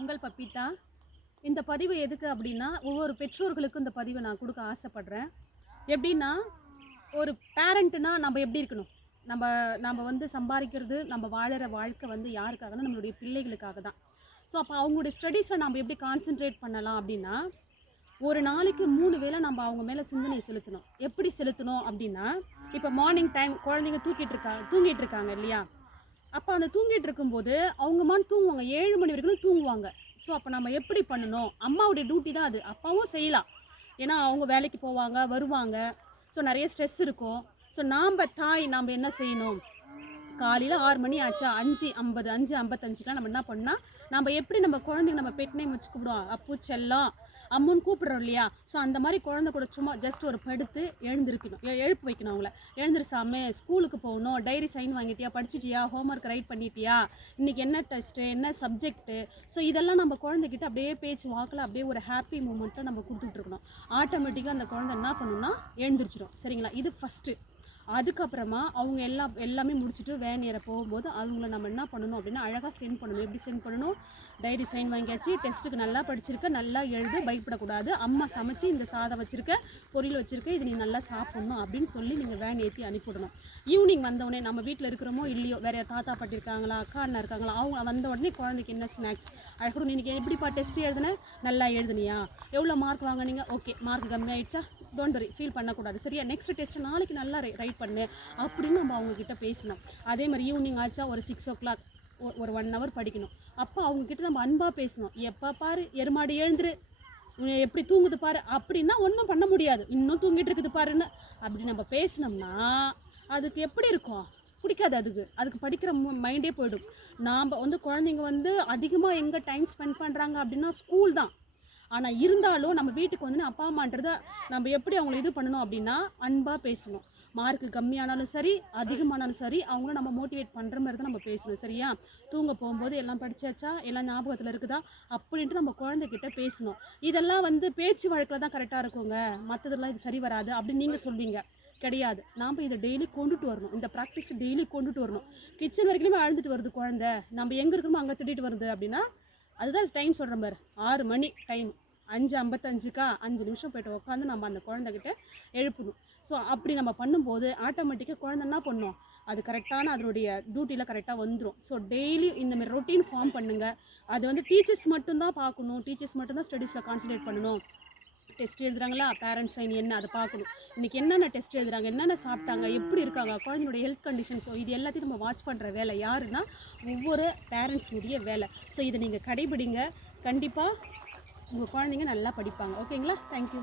உங்கள் பப்பிதா. இந்த பதிவு எதுக்கு அப்படின்னா, ஒவ்வொரு பெற்றோர்களுக்கும் இந்த பதிவை நான் கொடுக்க ஆசைப்படுறேன். எப்படின்னா, ஒரு பேரண்ட்னா நம்ம எப்படி இருக்கணும்? நம்ம நம்ம வந்து சம்பாதிக்கிறது, நம்ம வாழுற வாழ்க்கை வந்து யாருக்காகனா, நம்மளுடைய பிள்ளைகளுக்காக தான். ஸோ அப்போ அவங்களுடைய ஸ்டடீஸில் நம்ம எப்படி கான்சென்ட்ரேட் பண்ணலாம் அப்படின்னா, ஒரு நாளைக்கு 3 வேளை நம்ம அவங்க மேலே சிந்தனை செலுத்தணும். எப்படி செலுத்தணும் அப்படின்னா, இப்போ மார்னிங் டைம் குழந்தைங்க தூங்கிட்டு இருக்காங்க இல்லையா? அப்போ அந்த தூங்கிட்டு இருக்கும்போது அவங்க தூங்குவாங்க, 7 மணி வரைக்கும் தூங்குவாங்க. ஸோ அப்போ நம்ம எப்படி பண்ணணும்? அம்மாவுடைய டியூட்டி தான் அது. அப்பாவும் செய்யலாம். ஏன்னா அவங்க வேலைக்கு போவாங்க, வருவாங்க. ஸோ நிறைய ஸ்ட்ரெஸ் இருக்கும். ஸோ நாம் என்ன செய்யணும்? காலையில் 6 மணி ஆச்சா, 5:50 5:55க்குலாம் நம்ம என்ன பண்ணால், நம்ம எப்படி நம்ம குழந்தைங்க நம்ம பெட் நேம் வச்சு கூப்பிடுவோம், அப்பு செல்லம் அம்முன்னு கூப்பிடுறோம் இல்லையா? ஸோ அந்த மாதிரி குழந்தை கூட சும்மா ஜஸ்ட் ஒரு படுத்து எழுப்பு வைக்கணும் அவங்கள. எழுந்திருச்சாமே ஸ்கூலுக்கு போகணும், டைரி சைன் வாங்கிட்டியா, படிச்சிட்டியா, ஹோம்ஒர்க் ரைட் பண்ணிட்டியா, இன்றைக்கி என்ன டெஸ்ட்டு, என்ன சப்ஜெக்ட்டு. ஸோ இதெல்லாம் நம்ம குழந்தைகிட்ட அப்படியே பேச்சு வாக்கில் அப்படியே ஒரு ஹாப்பி மூமெண்ட்டை நம்ம கொடுத்துட்ருக்கணும். ஆட்டோமேட்டிக்காக அந்த குழந்தை என்ன பண்ணணும்னா எழுந்திரிச்சிடும். சரிங்களா? இது ஃபஸ்ட்டு. அதுக்கப்புறமா அவங்க எல்லாமே முடிச்சுட்டு வேன் ஏற போகும்போது அவங்கள நம்ம என்ன பண்ணணும் அப்படின்னா, அழகாக சென்ட் பண்ணணும். எப்படி சென்ட் பண்ணணும்? டைரி சைன் வாங்கியாச்சு, டெஸ்ட்டுக்கு நல்லா படிச்சிருக்க, நல்லா எழுது, பயப்படக்கூடாது, அம்மா சமைச்சு இந்த சாதம் வச்சுருக்க, பொரியல் வச்சுருக்க, இது நீ நல்லா சாப்பிட்ணும் அப்படின்னு சொல்லி நீங்கள் வேன் ஏற்றி அனுப்பிவிடணும். ஈவினிங் வந்தவுடனே நம்ம வீட்டில் இருக்கிறோமோ இல்லையோ, வேறு தாத்தா பாட்டி இருக்காங்களா, அக்கா அண்ணா இருக்காங்களா, அவங்க வந்த உடனே குழந்தைக்கு என்ன ஸ்நாக்ஸ், அழகும் இன்றைக்கி எப்படிப்பா டெஸ்ட்டு எழுதுனேன், நல்லா எழுதுனியா, எவ்வளோ மார்க் வாங்கினீங்க, ஓகே மார்க் கம்மியாயிடுச்சா, டோன்ட் வரி, ஃபீல் பண்ணக்கூடாது, சரியா, நெக்ஸ்ட் டெஸ்ட்டு நாளைக்கு நல்லா ரைட் பண்ணு அப்படின்னு நம்ம அவங்கக்கிட்ட பேசணும். அதே மாதிரி ஈவினிங் ஆச்சா ஒரு 6 o'clock ஒரு 1 hour படிக்கணும். அப்போ அவங்கக்கிட்ட நம்ம அன்பாக பேசணும். எப்போ பாரு எருமாடி எழுந்துரு, எப்படி தூங்குது பாரு அப்படின்னா ஒன்றும் பண்ண முடியாது, இன்னும் தூங்கிட்டு இருக்குது பாருன்னு அப்படி நம்ம பேசினோம்னா அதுக்கு எப்படி இருக்கும்? பிடிக்காது. அதுக்கு படிக்கிற மைண்டே போய்டும். நாம் வந்து குழந்தைங்க வந்து அதிகமாக எங்கே டைம் ஸ்பெண்ட் பண்ணுறாங்க அப்படின்னா ஸ்கூல் தான். ஆனால் இருந்தாலும் நம்ம வீட்டுக்கு வந்து அப்பா அம்மான்றதை நம்ம எப்படி அவங்கள இது பண்ணணும் அப்படின்னா அன்பாக பேசணும். மார்க்கு கம்மியானாலும் சரி, அதிகமானாலும் சரி, அவங்கள நம்ம மோட்டிவேட் பண்ணுற மாதிரி தான் நம்ம பேசணும். சரியா? தூங்க போகும்போது எல்லாம் படித்தாச்சா, எல்லாம் ஞாபகத்தில் இருக்குதா அப்படின்ட்டு நம்ம குழந்தைகிட்ட பேசணும். இதெல்லாம் வந்து பேச்சு வழக்கில் தான் கரெக்டாக இருக்குங்க, மற்றதெல்லாம் இது சரி வராது அப்படின்னு நீங்கள் சொல்வீங்க. கிடையாது. நாம் இதை டெய்லி கொண்டுட்டு வரணும். இந்த ப்ராக்டிஸ் டெய்லி கொண்டுட்டு வரணும். கிச்சன் வரைக்குமே அழுதுட்டு வருது குழந்தை, நம்ம எங்கே இருக்கணுமோ அங்கே திட்டிட்டு வருது அப்படின்னா, அதுதான் டைம் சொல்கிறேன் பாரு, 6 மணி டைம், 5:55க்கா 5 நிமிஷம் போய்ட்டு உட்காந்து நம்ம அந்த குழந்தைகிட்ட எழுப்பணும். ஸோ அப்படி நம்ம பண்ணும்போது ஆட்டோமேட்டிக்காக குழந்தை என்ன பண்ணும், அது கரெக்டான அதனுடைய டியூட்டியில் கரெக்டாக வந்துடும். ஸோ டெய்லி இந்தமாதிரி ரொட்டீன் ஃபார்ம் பண்ணுங்கள். அது வந்து டீச்சர்ஸ் மட்டும்தான் பார்க்கணும், டீச்சர்ஸ் மட்டும்தான் ஸ்டடீஸில் கான்சன்ட்ரேட் பண்ணணும். டெஸ்ட் எழுதுறாங்களா, பேரண்ட்ஸ் சைன் என்ன அதை பார்க்கணும், இன்றைக்கி என்னென்ன டெஸ்ட் எழுதுறாங்க, என்னென்ன சாப்பிட்டாங்க, எப்படி இருக்காங்க, குழந்தைங்களுடைய ஹெல்த் கண்டிஷன்ஸோ, இது எல்லாத்தையும் நம்ம வாட்ச் பண்ணுற வேலை யாருன்னா ஒவ்வொரு பேரண்ட்ஸினுடைய வேலை. ஸோ இதை நீங்கள் கடைபிடிங்க. கண்டிப்பாக உங்கள் குழந்தைங்க நல்லா படிப்பாங்க. ஓகேங்களா? தேங்க்யூ.